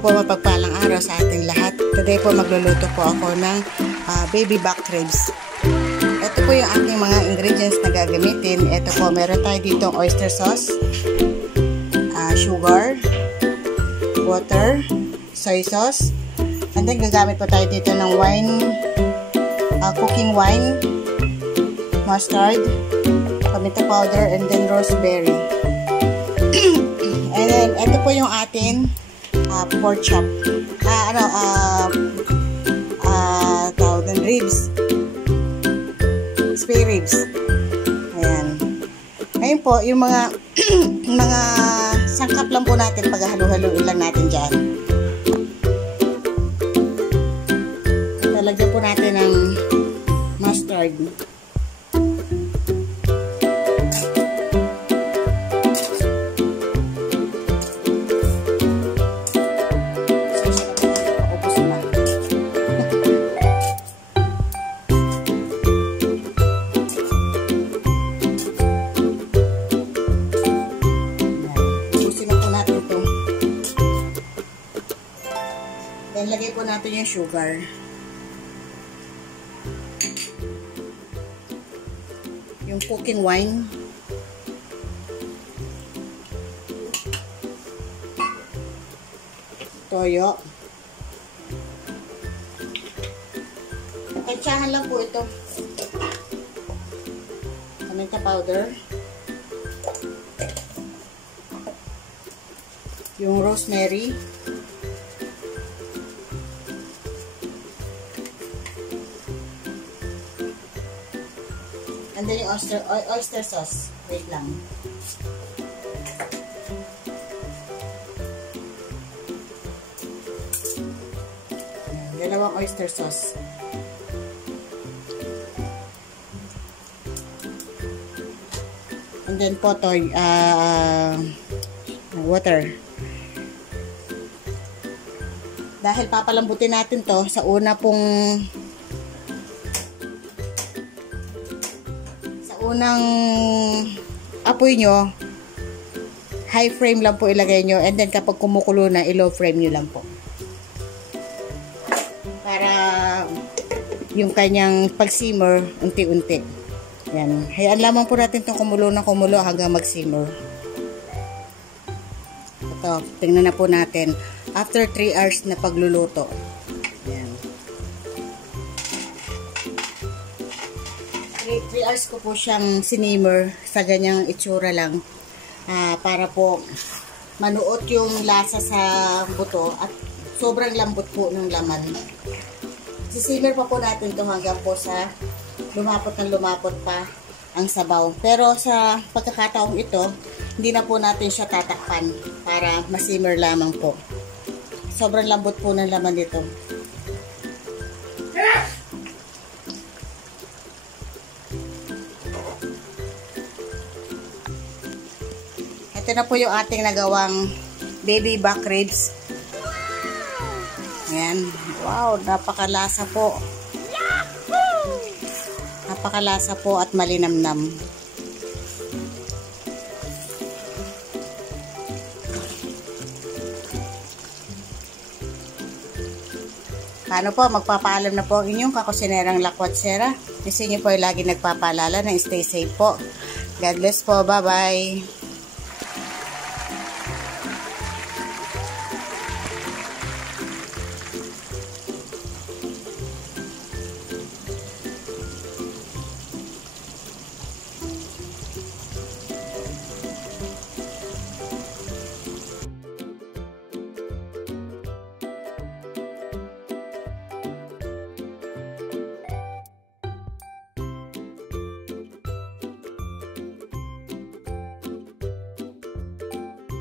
Hello po, mapagpalang araw sa ating lahat. Today po magluluto po ako ng baby back ribs. Ito po yung ating mga ingredients na gagamitin. Ito po, meron tayo dito oyster sauce, sugar, water, soy sauce, and then gagamit po tayo dito ng wine, cooking wine, mustard, paminta powder, and then rosemary. And then, ito po yung atin pork chop. Tawag ng ribs. Spare ribs. Ayan. Ngayon po, yung mga mga sangkap lang po natin, paghalo-haloin lang natin dyan. Talagyan po natin ng mustard. Then, lagay po natin yung sugar. Yung cooking wine. Toyo. Tansyahan lang po ito. Paminta powder. Yung rosemary. And then yung oyster sauce. Wait lang. Dalawang oyster sauce. And then po to, water. Dahil papalambutin natin to sa unang apoy nyo, high flame lang po ilagay nyo, and then kapag kumukulo na, i-low flame nyo lang po. Para yung kanyang pag-simmer, unti-unti. Yan. Hayaan lamang po natin itong kumulo na kumulo hanggang mag-simmer. Ito, tingnan na po natin. After 3 hours na pagluluto. Yan. 3 hours ko po siyang sinimmer sa ganyang itsura lang para po manuot yung lasa sa buto at sobrang lambot po ng laman. Sisimmer pa po natin ito hanggang po sa lumapot ng lumapot pa ang sabaw. Pero sa pagkakataong ito, hindi na po natin siya tatakpan para masimmer lamang po. Sobrang lambot po ng laman nito. Ito na po yung ating nagawang baby back ribs. Ayan. Wow, napakalasa po. Napakalasa po at malinamnam. Paano po, magpapaalam na po ang inyong kakusinerang Lakwatsera. Kasi niyo po ay lagi nagpapaalala na stay safe po. God bless po. Bye-bye.